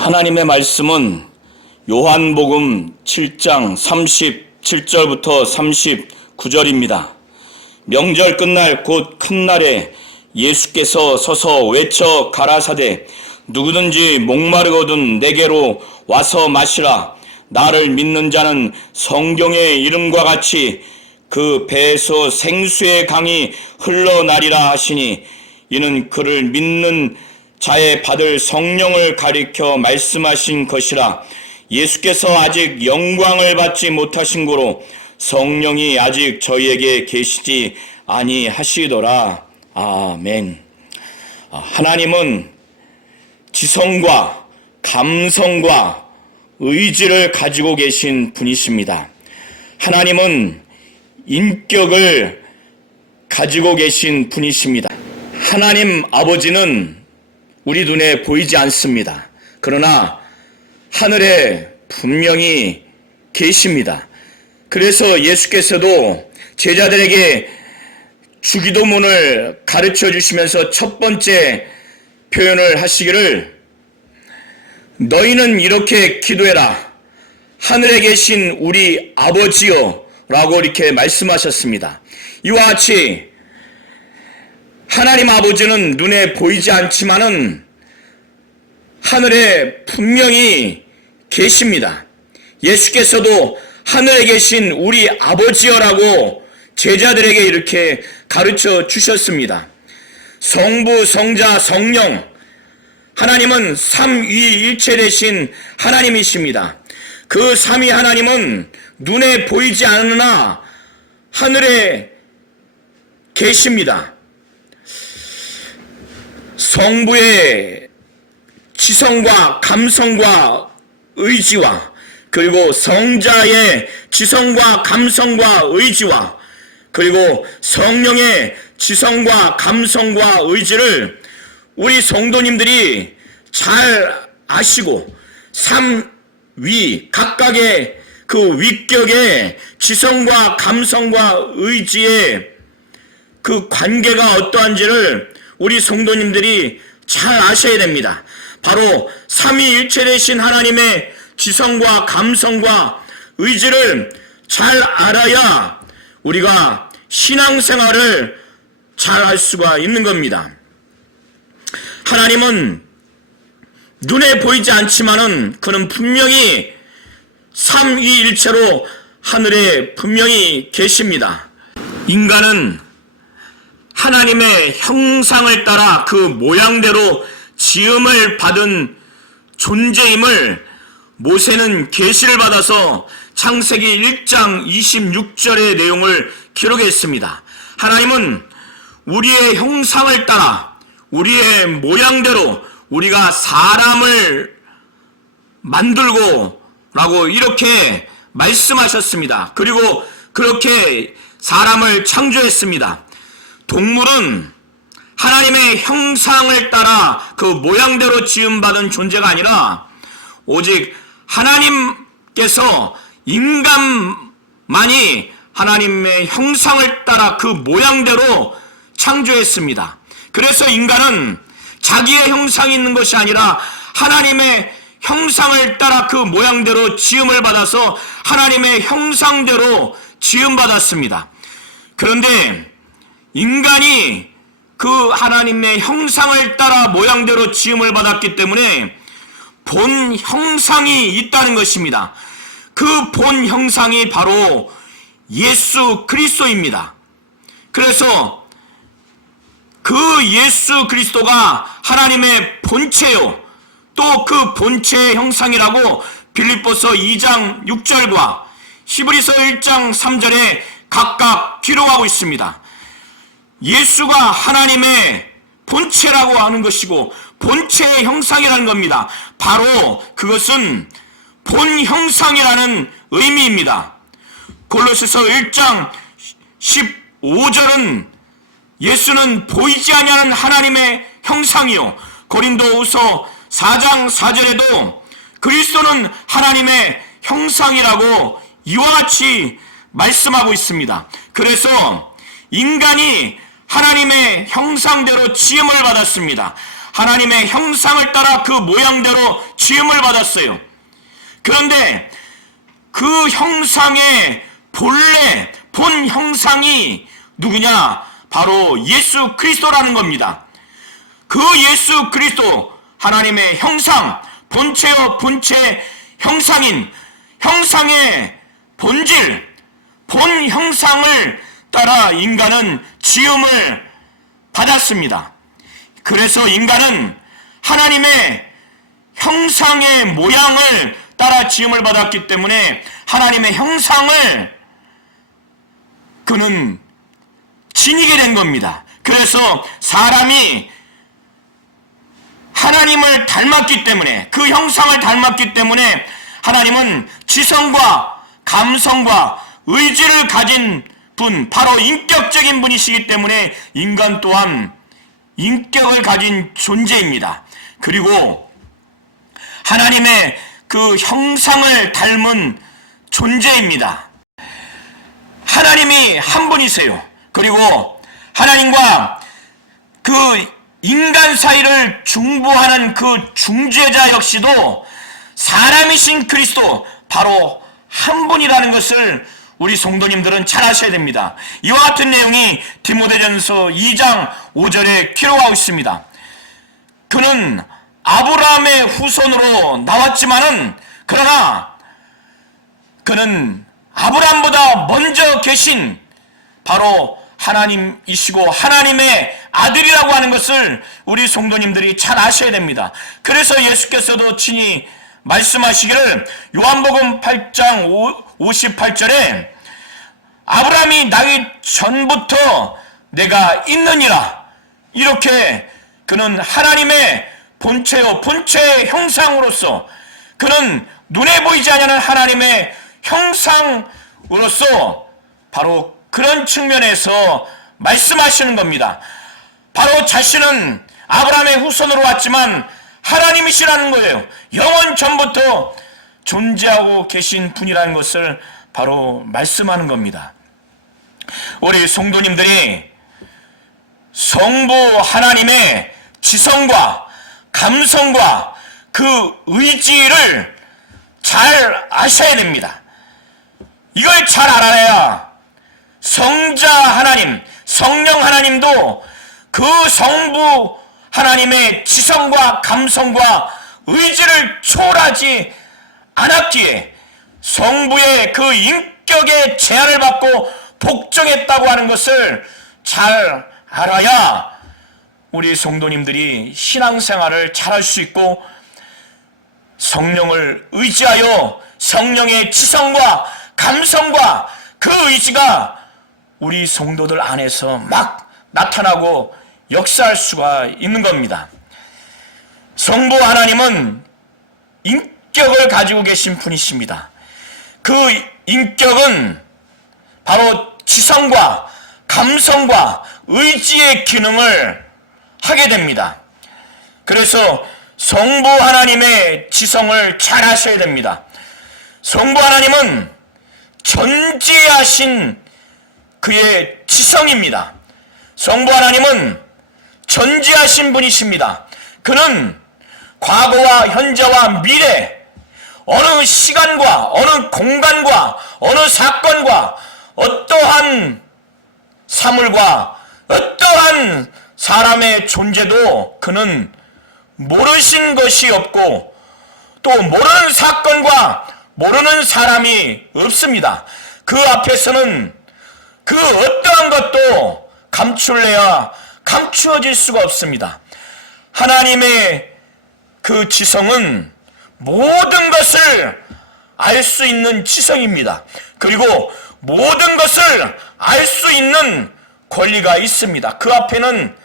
하나님의 말씀은 요한복음 7장 37절부터 39절입니다. 명절 끝날 곧 큰 날에 예수께서 서서 외쳐 가라사대 누구든지 목마르거든 내게로 와서 마시라. 나를 믿는 자는 성경의 이름과 같이 그 배에서 생수의 강이 흘러나리라 하시니 이는 그를 믿는 자의 받을 성령을 가리켜 말씀하신 것이라. 예수께서 아직 영광을 받지 못하신 고로 성령이 아직 저희에게 계시지 아니하시더라. 아멘. 하나님은 지성과 감성과 의지를 가지고 계신 분이십니다. 하나님은 인격을 가지고 계신 분이십니다. 하나님 아버지는 우리 눈에 보이지 않습니다. 그러나 하늘에 분명히 계십니다. 그래서 예수께서도 제자들에게 주기도문을 가르쳐 주시면서 첫 번째 표현을 하시기를 너희는 이렇게 기도해라. 하늘에 계신 우리 아버지여 라고 이렇게 말씀하셨습니다. 이와 같이 하나님 아버지는 눈에 보이지 않지만은 하늘에 분명히 계십니다. 예수께서도 하늘에 계신 우리 아버지여라고 제자들에게 이렇게 가르쳐 주셨습니다. 성부, 성자, 성령, 하나님은 삼위일체 되신 하나님이십니다. 그 삼위 하나님은 눈에 보이지 않으나 하늘에 계십니다. 성부의 지성과 감성과 의지와 그리고 성자의 지성과 감성과 의지와 그리고 성령의 지성과 감성과 의지를 우리 성도님들이 잘 아시고 삼위 각각의 그 위격의 지성과 감성과 의지의 그 관계가 어떠한지를 우리 성도님들이 잘 아셔야 됩니다. 바로 삼위일체 되신 하나님의 지성과 감성과 의지를 잘 알아야 우리가 신앙생활을 잘 할 수가 있는 겁니다. 하나님은 눈에 보이지 않지만은 그는 분명히 삼위일체로 하늘에 분명히 계십니다. 인간은 하나님의 형상을 따라 그 모양대로 지음을 받은 존재임을 모세는 계시를 받아서 창세기 1장 26절의 내용을 기록했습니다. 하나님은 우리의 형상을 따라 우리의 모양대로 우리가 사람을 만들고 라고 이렇게 말씀하셨습니다. 그리고 그렇게 사람을 창조했습니다. 동물은 하나님의 형상을 따라 그 모양대로 지음받은 존재가 아니라 오직 하나님께서 인간만이 하나님의 형상을 따라 그 모양대로 창조했습니다. 그래서 인간은 자기의 형상이 있는 것이 아니라 하나님의 형상을 따라 그 모양대로 지음을 받아서 하나님의 형상대로 지음받았습니다. 그런데 인간이 그 하나님의 형상을 따라 모양대로 지음을 받았기 때문에 본 형상이 있다는 것입니다. 그 본 형상이 바로 예수 그리스도입니다. 그래서 그 예수 그리스도가 하나님의 본체요, 또 그 본체의 형상이라고 빌립보서 2장 6절과 히브리서 1장 3절에 각각 기록하고 있습니다. 예수가 하나님의 본체라고 하는 것이고 본체의 형상이라는 겁니다. 바로 그것은 본 형상이라는 의미입니다. 골로새서 1장 15절은 예수는 보이지 아니하는 하나님의 형상이요, 고린도후서 4장 4절에도 그리스도는 하나님의 형상이라고 이와 같이 말씀하고 있습니다. 그래서 인간이 하나님의 형상대로 지음을 받았습니다. 하나님의 형상을 따라 그 모양대로 지음을 받았어요. 그런데 그 형상의 본 형상이 누구냐? 바로 예수 그리스도라는 겁니다. 그 예수 그리스도, 하나님의 형상, 본체와 본체 형상인 형상의 본질, 본 형상을 따라 인간은 지음을 받았습니다. 그래서 인간은 하나님의 형상의 모양을 따라 지음을 받았기 때문에 하나님의 형상을 그는 지니게 된 겁니다. 그래서 사람이 하나님을 닮았기 때문에, 그 형상을 닮았기 때문에 하나님은 지성과 감성과 의지를 가진 분, 바로 인격적인 분이시기 때문에 인간 또한 인격을 가진 존재입니다. 그리고 하나님의 그 형상을 닮은 존재입니다. 하나님이 한 분이세요. 그리고 하나님과 그 인간 사이를 중보하는 그 중재자 역시도 사람이신 그리스도, 바로 한 분이라는 것을 우리 성도님들은 잘 아셔야 됩니다. 이와 같은 내용이 디모데전서 2장 5절에 기록하고 있습니다. 그는 아브라함의 후손으로 나왔지만은, 그러나 그는 아브라함보다 먼저 계신 바로 하나님이시고 하나님의 아들이라고 하는 것을 우리 성도님들이 잘 아셔야 됩니다. 그래서 예수께서도 친히 말씀하시기를 요한복음 8장 58절에 아브라함이 나기 전부터 내가 있느니라, 이렇게 그는 하나님의 본체요, 본체의 형상으로서, 그는 눈에 보이지 않는 하나님의 형상으로서 바로 그런 측면에서 말씀하시는 겁니다. 바로 자신은 아브라함의 후손으로 왔지만 하나님이시라는 거예요. 영원 전부터 존재하고 계신 분이라는 것을 바로 말씀하는 겁니다. 우리 성도님들이 성부 하나님의 지성과 감성과 그 의지를 잘 아셔야 됩니다. 이걸 잘 알아야 성자 하나님, 성령 하나님도 그 성부 하나님의 지성과 감성과 의지를 초월하지 않았기에 성부의 그 인격의 제한을 받고 복종했다고 하는 것을 잘 알아야 우리 성도님들이 신앙생활을 잘할 수 있고 성령을 의지하여 성령의 지성과 감성과 그 의지가 우리 성도들 안에서 막 나타나고 역사할 수가 있는 겁니다. 성부 하나님은 인격을 가지고 계신 분이십니다. 그 인격은 바로 지성과 감성과 의지의 기능을 하게 됩니다. 그래서 성부 하나님의 지성을 잘 아셔야 됩니다. 성부 하나님은 전지하신 그의 지성입니다. 성부 하나님은 전지하신 분이십니다. 그는 과거와 현재와 미래, 어느 시간과 어느 공간과 어느 사건과 어떠한 사물과 어떠한 사람의 존재도 그는 모르신 것이 없고 또 모르는 사건과 모르는 사람이 없습니다. 그 앞에서는 그 어떠한 것도 감출래야 감추어질 수가 없습니다. 하나님의 그 지성은 모든 것을 알 수 있는 지성입니다. 그리고 모든 것을 알 수 있는 권리가 있습니다. 그 앞에는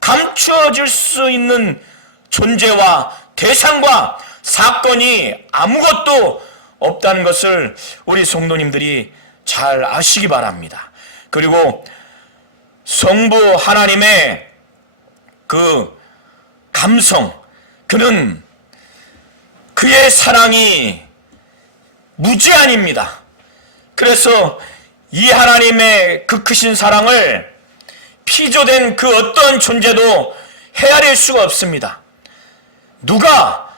감추어질 수 있는 존재와 대상과 사건이 아무것도 없다는 것을 우리 성도님들이 잘 아시기 바랍니다. 그리고 성부 하나님의 그 감성, 그는 그의 사랑이 무제한입니다. 그래서 이 하나님의 그 크신 사랑을 피조된 그 어떤 존재도 헤아릴 수가 없습니다. 누가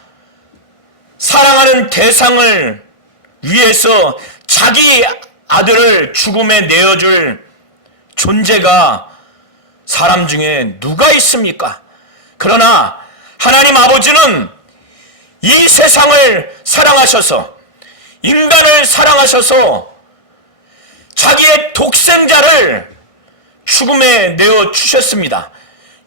수많은 대상을 위해서 자기 아들을 죽음에 내어줄 존재가 사람 중에 누가 있습니까? 그러나 하나님 아버지는 이 세상을 사랑하셔서, 인간을 사랑하셔서 자기의 독생자를 죽음에 내어 주셨습니다.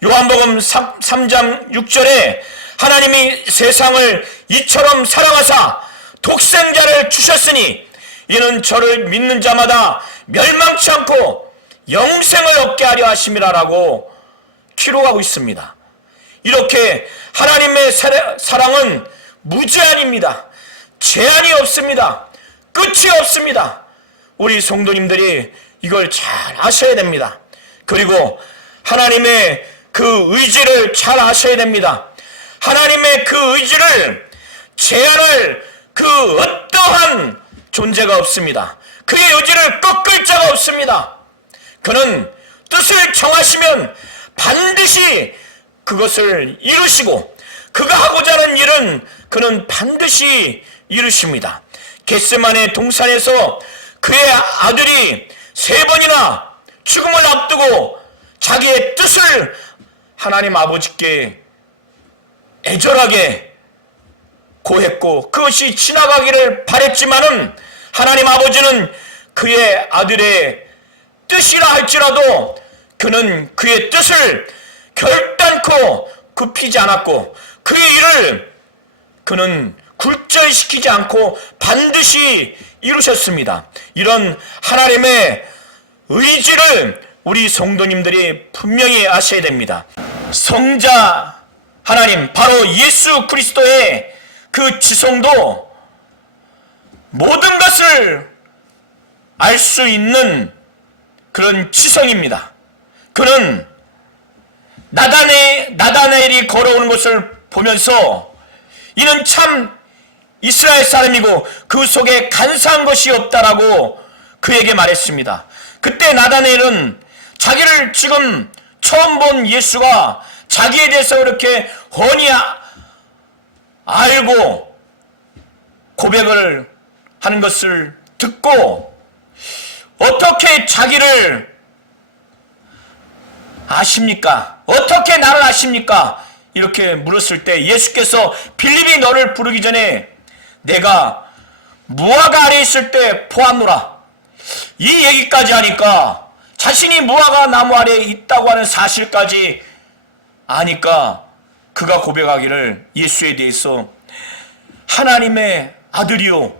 요한복음 3장 6절에 하나님이 세상을 이처럼 사랑하사 독생자를 주셨으니 이는 저를 믿는 자마다 멸망치 않고 영생을 얻게 하려 하심이라라고 기록하고 있습니다. 이렇게 하나님의 사랑은 무제한입니다. 제한이 없습니다. 끝이 없습니다. 우리 성도님들이 이걸 잘 아셔야 됩니다. 그리고 하나님의 그 의지를 잘 아셔야 됩니다. 하나님의 그 의지를 제한할 그 어떠한 존재가 없습니다. 그의 의지를 꺾을 자가 없습니다. 그는 뜻을 정하시면 반드시 그것을 이루시고, 그가 하고자 하는 일은 그는 반드시 이루십니다. 겟세마네 동산에서 그의 아들이 3번이나 죽음을 앞두고 자기의 뜻을 하나님 아버지께 애절하게 고했고 그것이 지나가기를 바랬지만은 하나님 아버지는 그의 아들의 뜻이라 할지라도 그는 그의 뜻을 결단코 굽히지 않았고 그의 일을 그는 굴절시키지 않고 반드시 이루셨습니다. 이런 하나님의 의지를 우리 성도님들이 분명히 아셔야 됩니다. 성자 하나님, 바로 예수 그리스도의 그 지성도 모든 것을 알 수 있는 그런 지성입니다. 그는 나다나엘이 걸어오는 것을 보면서 이는 참 이스라엘 사람이고 그 속에 간사한 것이 없다라고 그에게 말했습니다. 그때 나다나엘은 자기를 지금 처음 본 예수가 자기에 대해서 그렇게 훤히 알고 고백을 하는 것을 듣고 어떻게 자기를 아십니까? 어떻게 나를 아십니까? 이렇게 물었을 때 예수께서 빌립이 너를 부르기 전에 내가 무화과 아래에 있을 때 보았노라, 이 얘기까지 하니까 자신이 무화과 나무 아래에 있다고 하는 사실까지 아니까 그가 고백하기를 예수에 대해서 하나님의 아들이요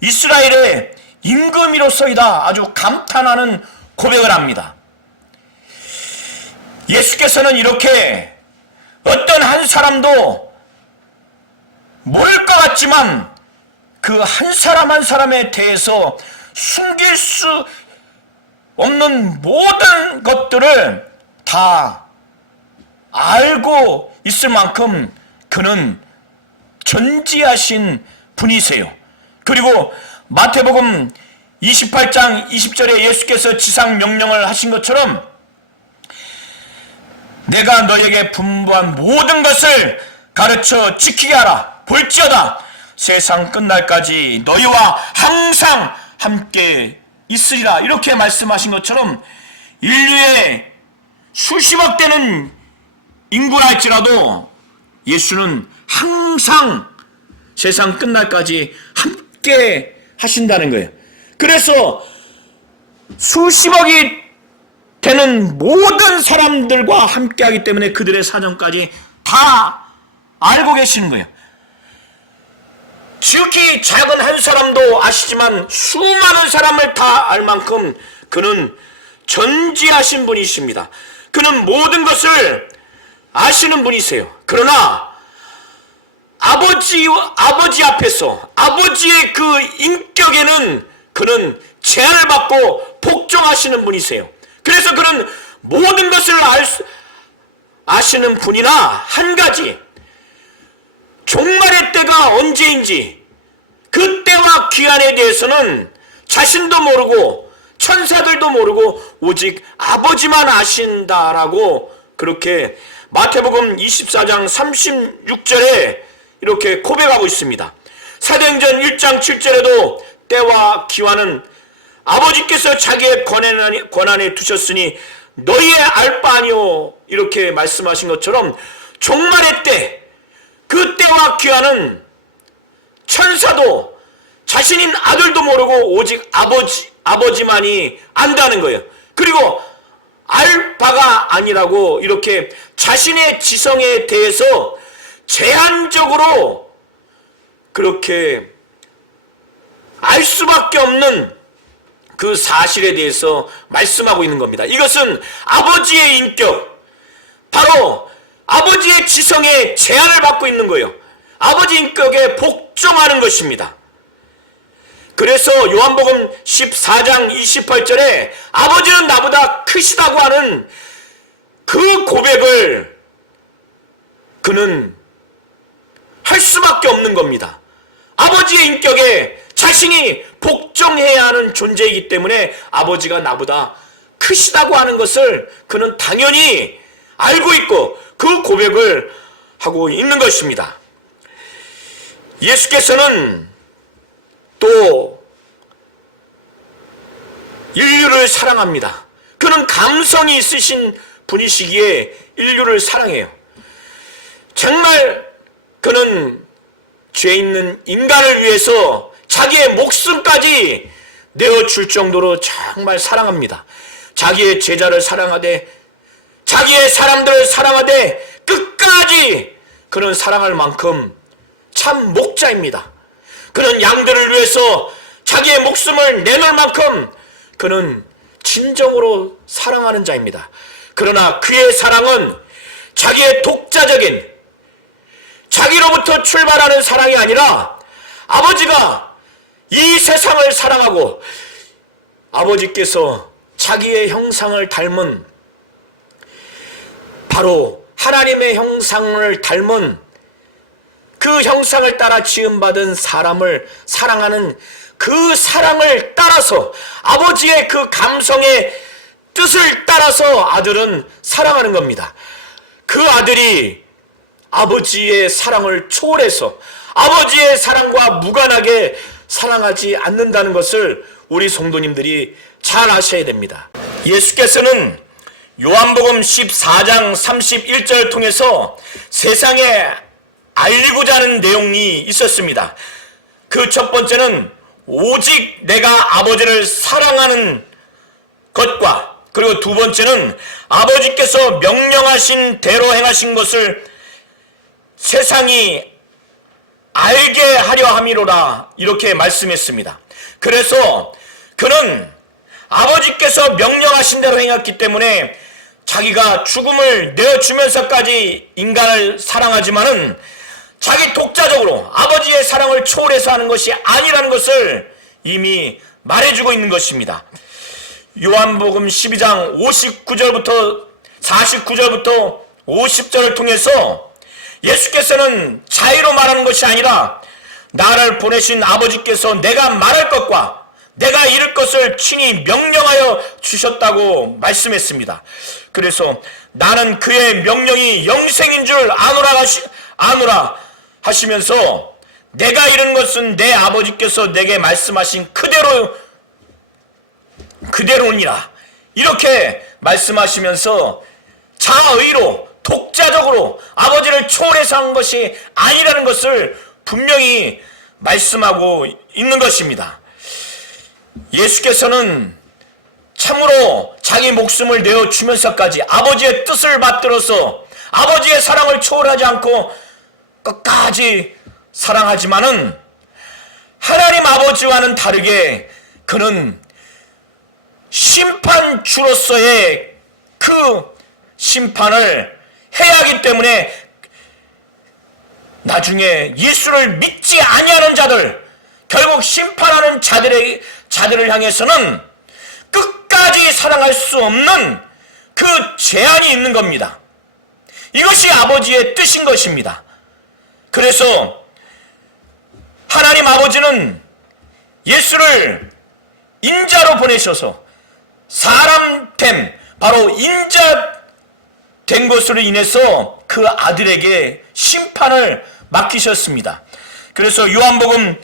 이스라엘의 임금이로서이다 아주 감탄하는 고백을 합니다. 예수께서는 이렇게 어떤 한 사람도 모를 것 같지만 그 한 사람 한 사람에 대해서 숨길 수 없는 모든 것들을 다 알고 있을 만큼 그는 전지하신 분이세요. 그리고 마태복음 28장 20절에 예수께서 지상 명령을 하신 것처럼 내가 너에게 분부한 모든 것을 가르쳐 지키게 하라. 볼지어다 세상 끝날까지 너희와 항상 함께 있으리라. 이렇게 말씀하신 것처럼 인류의 수십억 되는 인구라 할지라도 예수는 항상 세상 끝날까지 함께 하신다는 거예요. 그래서 수십억이 되는 모든 사람들과 함께 하기 때문에 그들의 사정까지 다 알고 계시는 거예요. 지극히 작은 한 사람도 아시지만 수많은 사람을 다 알 만큼 그는 전지하신 분이십니다. 그는 모든 것을 아시는 분이세요. 그러나 아버지 앞에서 아버지의 그 인격에는 그는 제한을 받고 복종하시는 분이세요. 그래서 그는 모든 것을 아시는 분이나 한 가지, 종말의 때가 언제인지 그 때와 기한에 대해서는 자신도 모르고 천사들도 모르고 오직 아버지만 아신다라고 그렇게 마태복음 24장 36절에 이렇게 고백하고 있습니다. 사도행전 1장 7절에도 때와 기한은 아버지께서 자기의 권한에 두셨으니 너희의 알 바 아니오, 이렇게 말씀하신 것처럼 종말의 때, 그 때와 기한은 천사도 자신인 아들도 모르고 오직 아버지만이 안다는 거예요. 그리고 알 바가 아니라고 이렇게 자신의 지성에 대해서 제한적으로 그렇게 알 수밖에 없는 그 사실에 대해서 말씀하고 있는 겁니다. 이것은 아버지의 인격, 바로 아버지의 지성에 제한을 받고 있는 거예요. 아버지 인격에 복종하는 것입니다. 그래서 요한복음 14장 28절에 아버지는 나보다 크시다고 하는 그 고백을 그는 할 수밖에 없는 겁니다. 아버지의 인격에 자신이 복종해야 하는 존재이기 때문에 아버지가 나보다 크시다고 하는 것을 그는 당연히 알고 있고 그 고백을 하고 있는 것입니다. 예수께서는 또 인류를 사랑합니다. 그는 감성이 있으신 분이시기에 인류를 사랑해요. 정말 그는 죄 있는 인간을 위해서 자기의 목숨까지 내어줄 정도로 정말 사랑합니다. 자기의 제자를 사랑하되 자기의 사람들을 사랑하되 끝까지 그는 사랑할 만큼 참 목자입니다. 그는 양들을 위해서 자기의 목숨을 내놓을 만큼 그는 진정으로 사랑하는 자입니다. 그러나 그의 사랑은 자기의 독자적인 자기로부터 출발하는 사랑이 아니라 아버지가 이 세상을 사랑하고 아버지께서 자기의 형상을 닮은, 바로 하나님의 형상을 닮은 그 형상을 따라 지음받은 사람을 사랑하는 그 사랑을 따라서, 아버지의 그 감성의 뜻을 따라서 아들은 사랑하는 겁니다. 그 아들이 아버지의 사랑을 초월해서 아버지의 사랑과 무관하게 사랑하지 않는다는 것을 우리 성도님들이 잘 아셔야 됩니다. 예수께서는 요한복음 14장 31절 통해서 세상에 알리고자 하는 내용이 있었습니다. 그 첫 번째는 오직 내가 아버지를 사랑하는 것과, 그리고 두 번째는 아버지께서 명령하신 대로 행하신 것을 세상이 알게 하려 함이로라, 이렇게 말씀했습니다. 그래서 그는 아버지께서 명령하신 대로 행했기 때문에 자기가 죽음을 내어주면서까지 인간을 사랑하지만은 자기 독자적으로 아버지의 사랑을 초월해서 하는 것이 아니라는 것을 이미 말해주고 있는 것입니다. 요한복음 12장 49절부터 50절을 통해서 예수께서는 자의로 말하는 것이 아니라 나를 보내신 아버지께서 내가 말할 것과 내가 이룰 것을 친히 명령하여 주셨다고 말씀했습니다. 그래서 나는 그의 명령이 영생인 줄 아노라 하시면서 내가 이룬 것은 내 아버지께서 내게 말씀하신 그대로니라, 이렇게 말씀하시면서 자의로 독자적으로 아버지를 초월해서 한 것이 아니라는 것을 분명히 말씀하고 있는 것입니다. 예수께서는 참으로 자기 목숨을 내어주면서까지 아버지의 뜻을 받들어서 아버지의 사랑을 초월하지 않고 끝까지 사랑하지만은 하나님 아버지와는 다르게 그는 심판주로서의 그 심판을 해야 하기 때문에 나중에 예수를 믿지 아니하는 자들, 결국 심판하는 자들을 향해서는 끝까지 사랑할 수 없는 그 제한이 있는 겁니다. 이것이 아버지의 뜻인 것입니다. 그래서 하나님 아버지는 예수를 인자로 보내셔서 사람됨, 바로 인자 된 것으로 인해서 그 아들에게 심판을 맡기셨습니다. 그래서 요한복음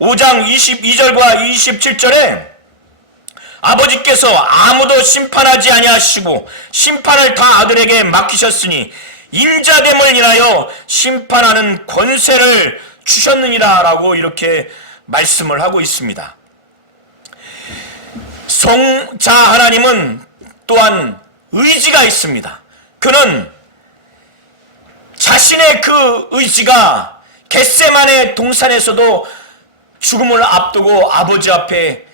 5장 22절과 27절에 아버지께서 아무도 심판하지 아니하시고 심판을 다 아들에게 맡기셨으니 인자됨을 인하여 심판하는 권세를 주셨느니라 라고 이렇게 말씀을 하고 있습니다. 성자 하나님은 또한 의지가 있습니다. 그는 자신의 그 의지가 겟세마네 동산에서도 죽음을 앞두고 아버지 앞에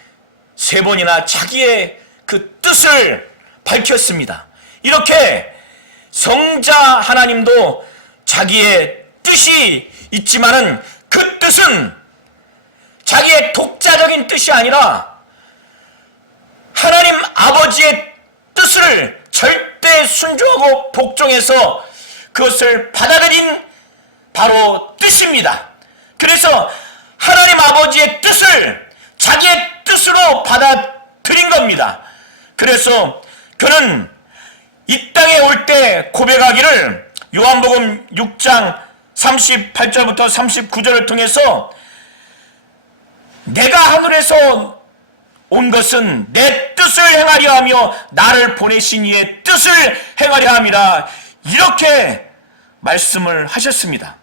3번이나 자기의 그 뜻을 밝혔습니다. 이렇게 성자 하나님도 자기의 뜻이 있지만은 그 뜻은 자기의 독자적인 뜻이 아니라 하나님 아버지의 뜻을 절대 순종하고 복종해서 그것을 받아들인 바로 뜻입니다. 그래서 하나님 아버지의 뜻을 자기의 뜻으로 받아들인 겁니다. 그래서 그는 이 땅에 올 때 고백하기를 요한복음 6장 38절부터 39절을 통해서 내가 하늘에서 온 것은 내 뜻을 행하려 하며 나를 보내신 이의 뜻을 행하려 함이라 이렇게 말씀을 하셨습니다.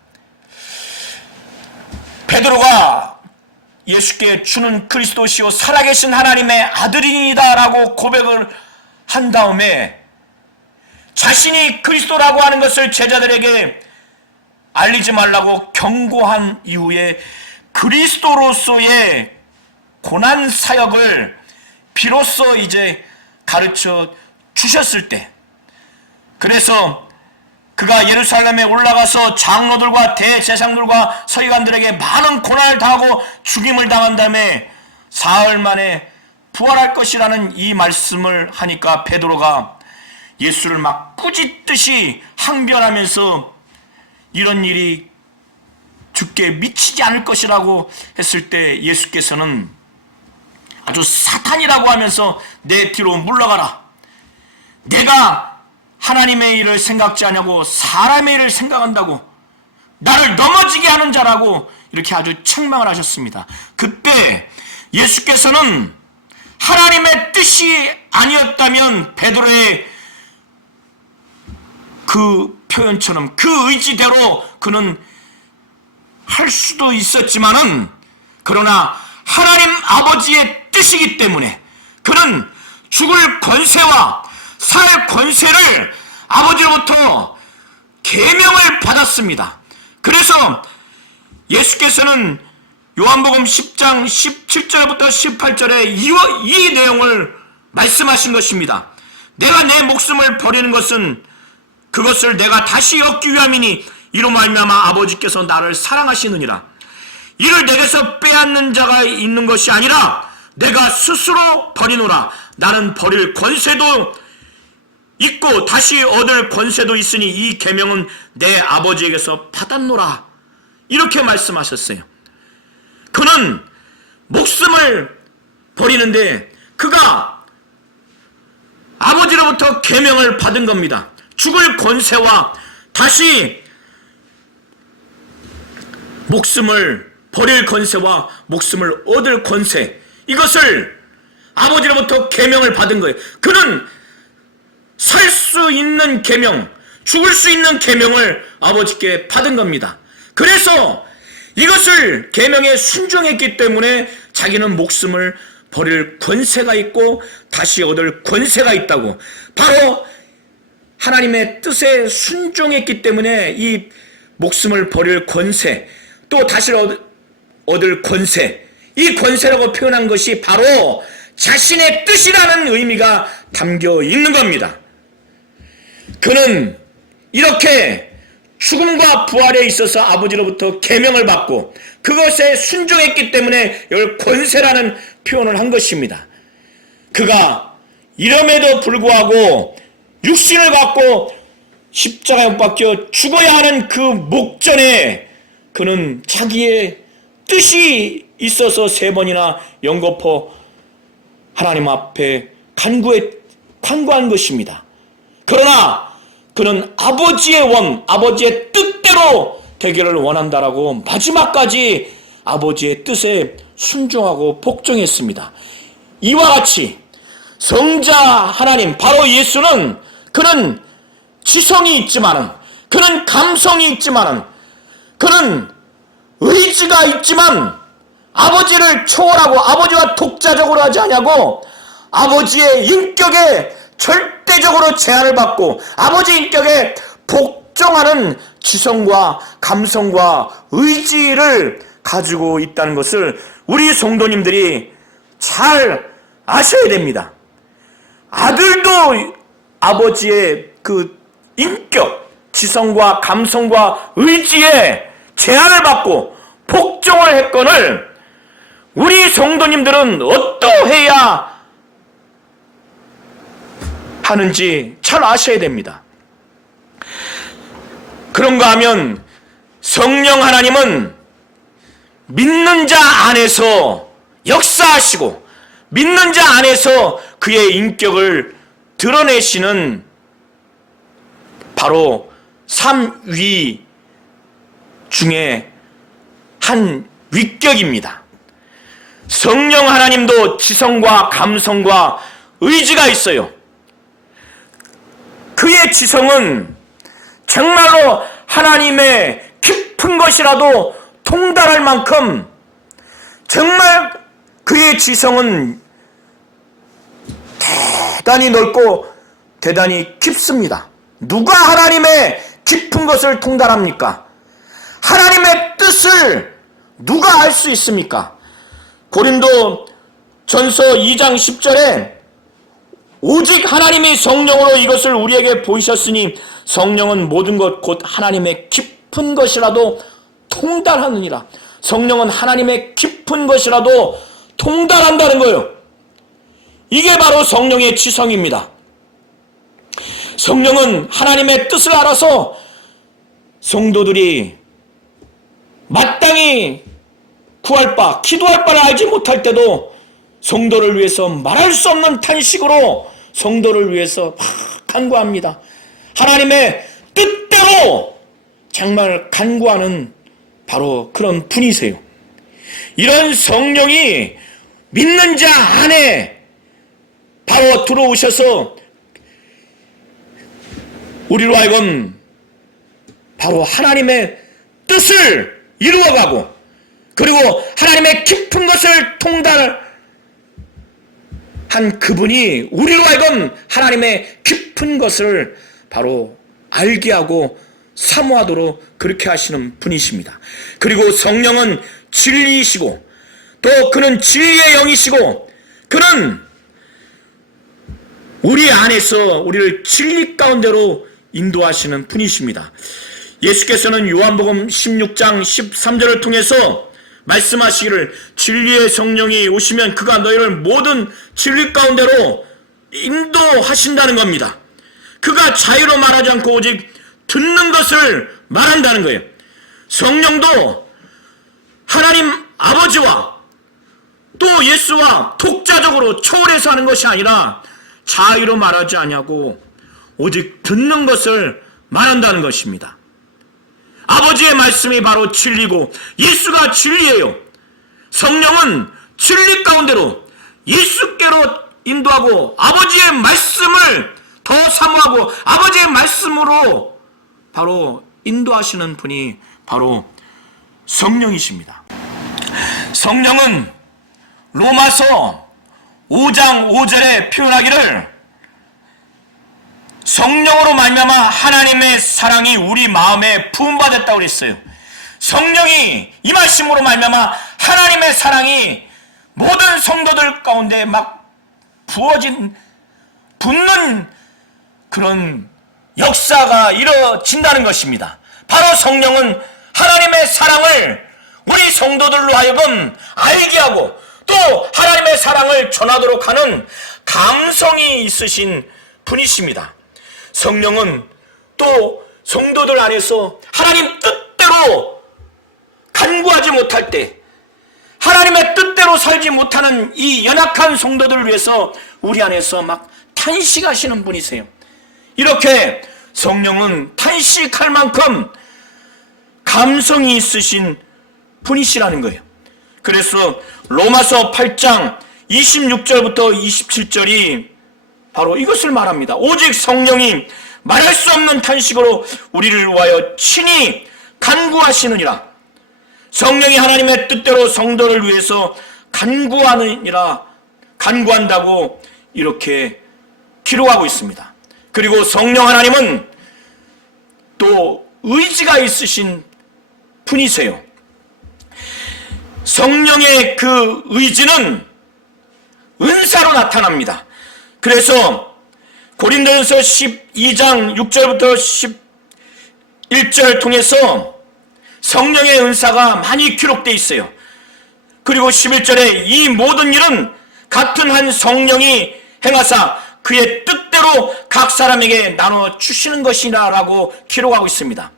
베드로가 예수께 주는 그리스도시요 살아계신 하나님의 아들이니다 라고 고백을 한 다음에 자신이 그리스도라고 하는 것을 제자들에게 알리지 말라고 경고한 이후에 그리스도로서의 고난 사역을 비로소 이제 가르쳐 주셨을 때, 그래서 그가 예루살렘에 올라가서 장로들과 대제사장들과 서기관들에게 많은 고난을 당하고 죽임을 당한 다음에 사흘 만에 부활할 것이라는 이 말씀을 하니까 베드로가 예수를 막 꾸짖듯이 항변하면서 이런 일이 주께 미치지 않을 것이라고 했을 때 예수께서는 아주 사탄이라고 하면서 내 뒤로 물러가라. 내가 하나님의 일을 생각지 않냐고 사람의 일을 생각한다고 나를 넘어지게 하는 자라고 이렇게 아주 책망을 하셨습니다. 그때 예수께서는 하나님의 뜻이 아니었다면 베드로의 그 표현처럼 그 의지대로 그는 할 수도 있었지만은 그러나 하나님 아버지의 뜻이기 때문에 그는 죽을 권세와 살 권세를 아버지로부터 계명을 받았습니다. 그래서 예수께서는 요한복음 10장 17절부터 18절에 이 내용을 말씀하신 것입니다. 내가 내 목숨을 버리는 것은 그것을 내가 다시 얻기 위함이니 이로 말미암아 아버지께서 나를 사랑하시느니라. 이를 내게서 빼앗는 자가 있는 것이 아니라 내가 스스로 버리노라. 나는 버릴 권세도 있고 다시 얻을 권세도 있으니 이 계명은 내 아버지에게서 받았노라. 이렇게 말씀하셨어요. 그는 목숨을 버리는데 그가 아버지로부터 계명을 받은 겁니다. 죽을 권세와 다시 목숨을 버릴 권세와 목숨을 얻을 권세, 이것을 아버지로부터 계명을 받은 거예요. 그는 살 수 있는 계명, 죽을 수 있는 계명을 아버지께 받은 겁니다. 그래서 이것을 계명에 순종했기 때문에 자기는 목숨을 버릴 권세가 있고 다시 얻을 권세가 있다고, 바로 하나님의 뜻에 순종했기 때문에 이 목숨을 버릴 권세, 또 다시 얻을 권세, 이 권세라고 표현한 것이 바로 자신의 뜻이라는 의미가 담겨 있는 겁니다. 그는 이렇게 죽음과 부활에 있어서 아버지로부터 계명을 받고 그것에 순종했기 때문에 이걸 권세라는 표현을 한 것입니다. 그가 이럼에도 불구하고 육신을 갖고 십자가에 못 박혀 죽어야 하는 그 목전에 그는 자기의 뜻이 있어서 3번이나 연거푸 하나님 앞에 간구한 것입니다. 그러나 그는 아버지의 원, 아버지의 뜻대로 되기를 원한다라고 마지막까지 아버지의 뜻에 순종하고 복종했습니다. 이와 같이 성자 하나님, 바로 예수는 그는 지성이 있지만은, 그는 감성이 있지만은, 그는 의지가 있지만 아버지를 초월하고 아버지와 독자적으로 하지 않냐고 아버지의 인격에 절대적으로 제한을 받고 아버지 인격에 복종하는 지성과 감성과 의지를 가지고 있다는 것을 우리 성도님들이 잘 아셔야 됩니다. 아들도 아버지의 그 인격, 지성과 감성과 의지에 제한을 받고 복종을 했거늘 우리 성도님들은 어떠해야 하는지 잘 아셔야 됩니다. 그런가 하면 성령 하나님은 믿는 자 안에서 역사하시고 믿는 자 안에서 그의 인격을 드러내시는 바로 삼위 중에 한 위격입니다. 성령 하나님도 지성과 감성과 의지가 있어요. 그의 지성은 정말로 하나님의 깊은 것이라도 통달할 만큼 정말 그의 지성은 대단히 넓고 대단히 깊습니다. 누가 하나님의 깊은 것을 통달합니까? 하나님의 뜻을 누가 알 수 있습니까? 고린도 전서 2장 10절에 오직 하나님이 성령으로 이것을 우리에게 보이셨으니 성령은 모든 것 곧 하나님의 깊은 것이라도 통달하느니라. 성령은 하나님의 깊은 것이라도 통달한다는 거예요. 이게 바로 성령의 지성입니다. 성령은 하나님의 뜻을 알아서 성도들이 마땅히 구할 바, 기도할 바를 알지 못할 때도 성도를 위해서 말할 수 없는 탄식으로 성도를 위해서 막 간구합니다. 하나님의 뜻대로 정말 간구하는 바로 그런 분이세요. 이런 성령이 믿는 자 안에 바로 들어오셔서 우리로 하여금 바로 하나님의 뜻을 이루어가고 그리고 하나님의 깊은 것을 통달한 그분이 우리로 하여금 하나님의 깊은 것을 바로 알게 하고 사모하도록 그렇게 하시는 분이십니다. 그리고 성령은 진리이시고 또 그는 진리의 영이시고 그는 우리 안에서 우리를 진리 가운데로 인도하시는 분이십니다. 예수께서는 요한복음 16장 13절을 통해서 말씀하시기를 진리의 성령이 오시면 그가 너희를 모든 진리 가운데로 인도하신다는 겁니다. 그가 자유로 말하지 않고 오직 듣는 것을 말한다는 거예요. 성령도 하나님 아버지와 또 예수와 독자적으로 초월해서 하는 것이 아니라 자유로 말하지 않냐고 오직 듣는 것을 말한다는 것입니다. 아버지의 말씀이 바로 진리고 예수가 진리예요. 성령은 진리 가운데로 예수께로 인도하고 아버지의 말씀을 더 사모하고 아버지의 말씀으로 바로 인도하시는 분이 바로 성령이십니다. 성령은 로마서 5장 5절에 표현하기를 성령으로 말미암아 하나님의 사랑이 우리 마음에 부음받았다고 그랬어요. 성령이 임하심으로 말미암아 하나님의 사랑이 모든 성도들 가운데 막 붙는 그런 역사가 이루어진다는 것입니다. 바로 성령은 하나님의 사랑을 우리 성도들로 하여금 알게 하고 또 하나님의 사랑을 전하도록 하는 감성이 있으신 분이십니다. 성령은 또 성도들 안에서 하나님 뜻대로 간구하지 못할 때 하나님의 뜻대로 살지 못하는 이 연약한 성도들을 위해서 우리 안에서 막 탄식하시는 분이세요. 이렇게 성령은 탄식할 만큼 감성이 있으신 분이시라는 거예요. 그래서 로마서 8장 26절부터 27절이 바로 이것을 말합니다. 오직 성령이 말할 수 없는 탄식으로 우리를 위하여 친히 간구하시느니라. 성령이 하나님의 뜻대로 성도를 위해서 간구한다고 이렇게 기록하고 있습니다. 그리고 성령 하나님은 또 의지가 있으신 분이세요. 성령의 그 의지는 은사로 나타납니다. 그래서 고린도전서 12장 6절부터 11절 통해서 성령의 은사가 많이 기록되어 있어요. 그리고 11절에 이 모든 일은 같은 한 성령이 행하사 그의 뜻대로 각 사람에게 나눠 주시는 것이라고 기록하고 있습니다.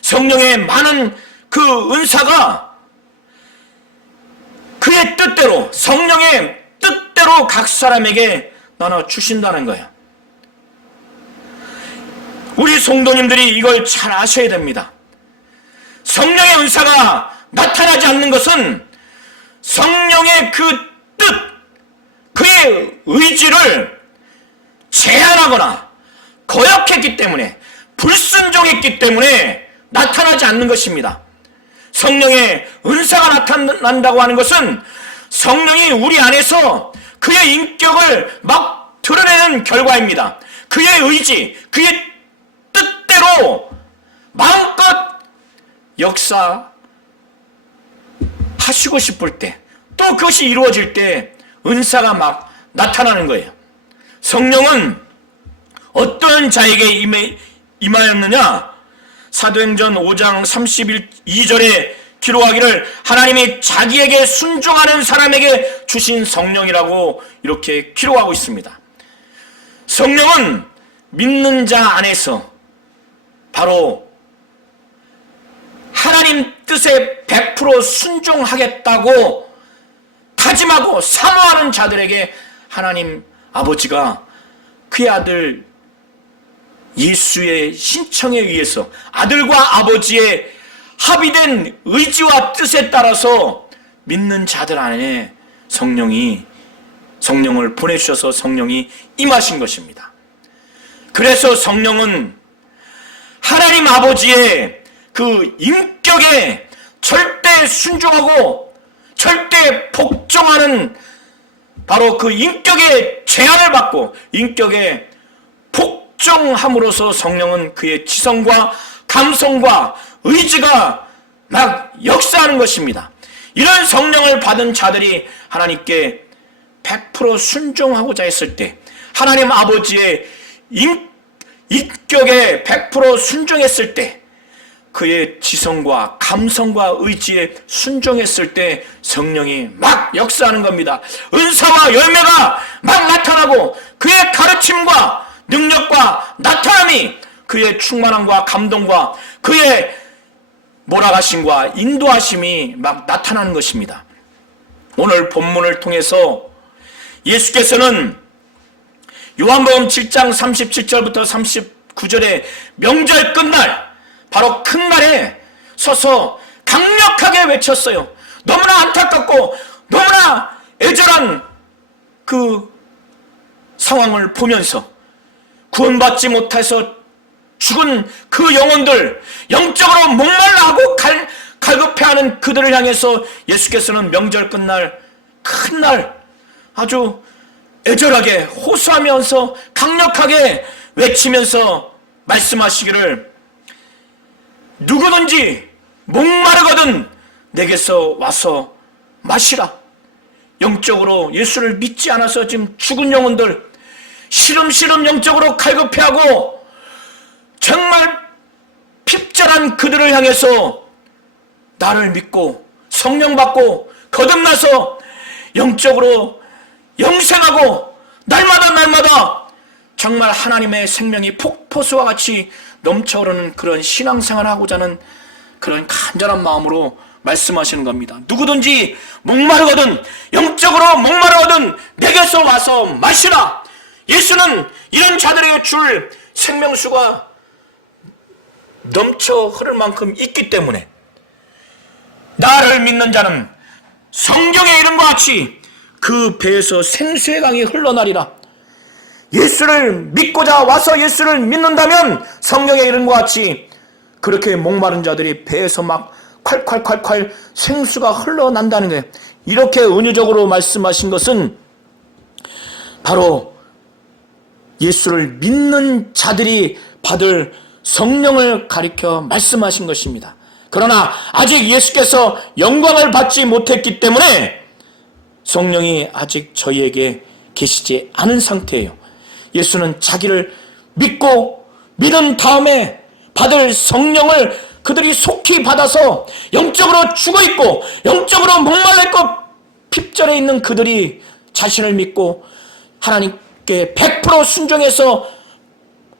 성령의 많은 그 은사가 그의 뜻대로, 성령의 뜻대로 각 사람에게 나눠 주신다는 거예요. 우리 성도님들이 이걸 잘 아셔야 됩니다. 성령의 은사가 나타나지 않는 것은 성령의 그 뜻, 그의 의지를 제한하거나 거역했기 때문에, 불순종했기 때문에 나타나지 않는 것입니다. 성령의 은사가 나타난다고 하는 것은 성령이 우리 안에서 그의 인격을 막 드러내는 결과입니다. 그의 의지, 그의 뜻대로 마음껏 역사하시고 싶을 때, 또 그것이 이루어질 때 은사가 막 나타나는 거예요. 성령은 어떤 자에게 임하였느냐? 사도행전 5장 32절에 기록하기를 하나님이 자기에게 순종하는 사람에게 주신 성령이라고 이렇게 기록하고 있습니다. 성령은 믿는 자 안에서 바로 하나님 뜻에 100% 순종하겠다고 다짐하고 사모하는 자들에게 하나님 아버지가 그의 아들 예수의 신청에 의해서 아들과 아버지의 합의된 의지와 뜻에 따라서 믿는 자들 안에 성령을 보내주셔서 성령이 임하신 것입니다. 그래서 성령은 하나님 아버지의 그 인격에 절대 순종하고 절대 복종하는 바로 그 인격의 제한을 받고 인격의 복종함으로써 성령은 그의 지성과 감성과 의지가 막 역사하는 것입니다. 이런 성령을 받은 자들이 하나님께 100% 순종하고자 했을 때, 하나님 아버지의 인격에 100% 순종했을 때, 그의 지성과 감성과 의지에 순종했을 때 성령이 막 역사하는 겁니다. 은사와 열매가 막 나타나고 그의 가르침과 능력과 나타남이, 그의 충만함과 감동과 그의 몰아가심과 인도하심이 막 나타나는 것입니다. 오늘 본문을 통해서 예수께서는 요한복음 7장 37절부터 39절에 명절 끝날, 바로 큰 날에 서서 강력하게 외쳤어요. 너무나 안타깝고 너무나 애절한 그 상황을 보면서 구원받지 못해서 죽은 그 영혼들, 영적으로 목말라하고 갈급해하는 그들을 향해서 예수께서는 명절 끝날 큰 날 아주 애절하게 호소하면서 강력하게 외치면서 말씀하시기를, 누구든지 목마르거든 내게서 와서 마시라. 영적으로 예수를 믿지 않아서 지금 죽은 영혼들, 시름시름 영적으로 갈급해하고 정말 핍절한 그들을 향해서 나를 믿고 성령 받고 거듭나서 영적으로 영생하고 날마다 정말 하나님의 생명이 폭포수와 같이 넘쳐흐르는 그런 신앙생활을 하고자 하는 그런 간절한 마음으로 말씀하시는 겁니다. 누구든지 목마르거든, 영적으로 목마르거든 내게서 와서 마시라. 예수는 이런 자들에게 줄 생명수가 넘쳐 흐를 만큼 있기 때문에 나를 믿는 자는 성경의 이름과 같이 그 배에서 생수의 강이 흘러나리라. 예수를 믿고자 와서 예수를 믿는다면 성경의 이름과 같이 그렇게 목마른 자들이 배에서 막 콸콸콸콸 생수가 흘러난다는 거예요. 이렇게 은유적으로 말씀하신 것은 바로 예수를 믿는 자들이 받을 성령을 가리켜 말씀하신 것입니다. 그러나 아직 예수께서 영광을 받지 못했기 때문에 성령이 아직 저희에게 계시지 않은 상태예요. 예수는 자기를 믿고 믿은 다음에 받을 성령을 그들이 속히 받아서 영적으로 죽어있고 영적으로 목말라있고 핍절해 있는 그들이 자신을 믿고 하나님께 100% 순종해서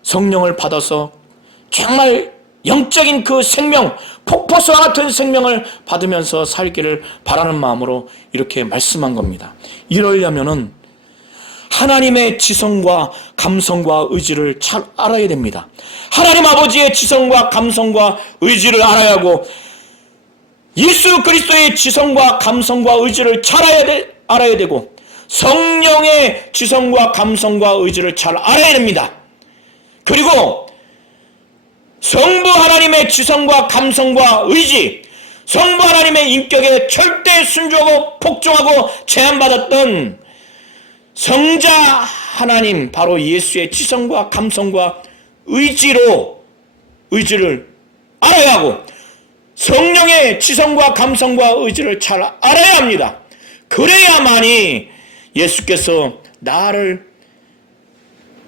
성령을 받아서 정말 영적인 그 생명, 폭포수와 같은 생명을 받으면서 살기를 바라는 마음으로 이렇게 말씀한 겁니다. 이러려면은 하나님의 지성과 감성과 의지를 잘 알아야 됩니다. 하나님 아버지의 지성과 감성과 의지를 알아야 하고 예수 그리스도의 지성과 감성과 의지를 잘 알아야 되고 성령의 지성과 감성과 의지를 잘 알아야 됩니다. 그리고 성부 하나님의 지성과 감성과 의지, 성부 하나님의 인격에 절대 순종하고 복종하고 제한받았던 성자 하나님, 바로 예수의 지성과 감성과 의지를 알아야 하고 성령의 지성과 감성과 의지를 잘 알아야 합니다. 그래야만이 예수께서 나를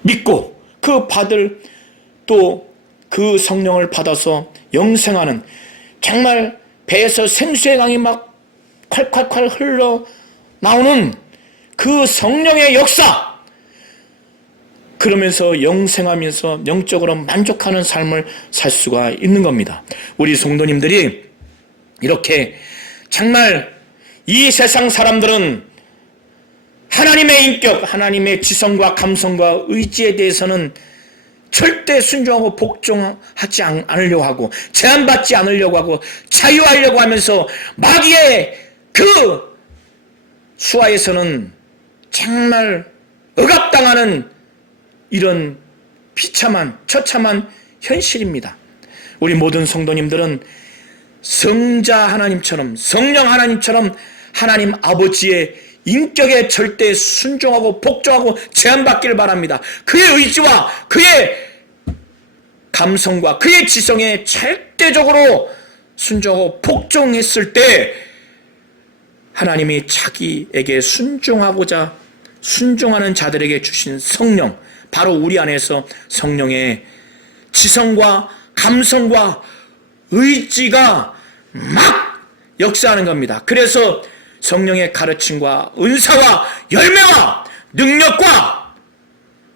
믿고 그 받을 또 그 성령을 받아서 영생하는, 정말 배에서 생수의 강이 막 콸콸콸 흘러 나오는 그 성령의 역사, 그러면서 영생하면서 영적으로 만족하는 삶을 살 수가 있는 겁니다. 우리 성도님들이 이렇게 정말 이 세상 사람들은 하나님의 인격, 하나님의 지성과 감성과 의지에 대해서는 절대 순종하고 복종하지 않으려고 하고 제한받지 않으려고 하고 자유하려고 하면서 마귀의 그 수하에서는 정말 억압당하는 이런 비참한 처참한 현실입니다. 우리 모든 성도님들은 성자 하나님처럼, 성령 하나님처럼 하나님 아버지의 인격에 절대 순종하고 복종하고 제한받기를 바랍니다. 그의 의지와 그의 감성과 그의 지성에 절대적으로 순종하고 복종했을 때 하나님이 자기에게 순종하고자 순종하는 자들에게 주신 성령, 바로 우리 안에서 성령의 지성과 감성과 의지가 막 역사하는 겁니다. 그래서 성령의 가르침과 은사와 열매와 능력과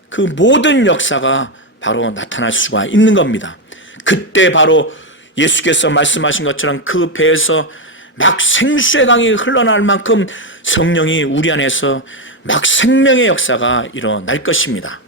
그 모든 역사가 바로 나타날 수가 있는 겁니다. 그때 바로 예수께서 말씀하신 것처럼 그 배에서 막 생수의 강이 흘러날 만큼 성령이 우리 안에서 막 생명의 역사가 일어날 것입니다.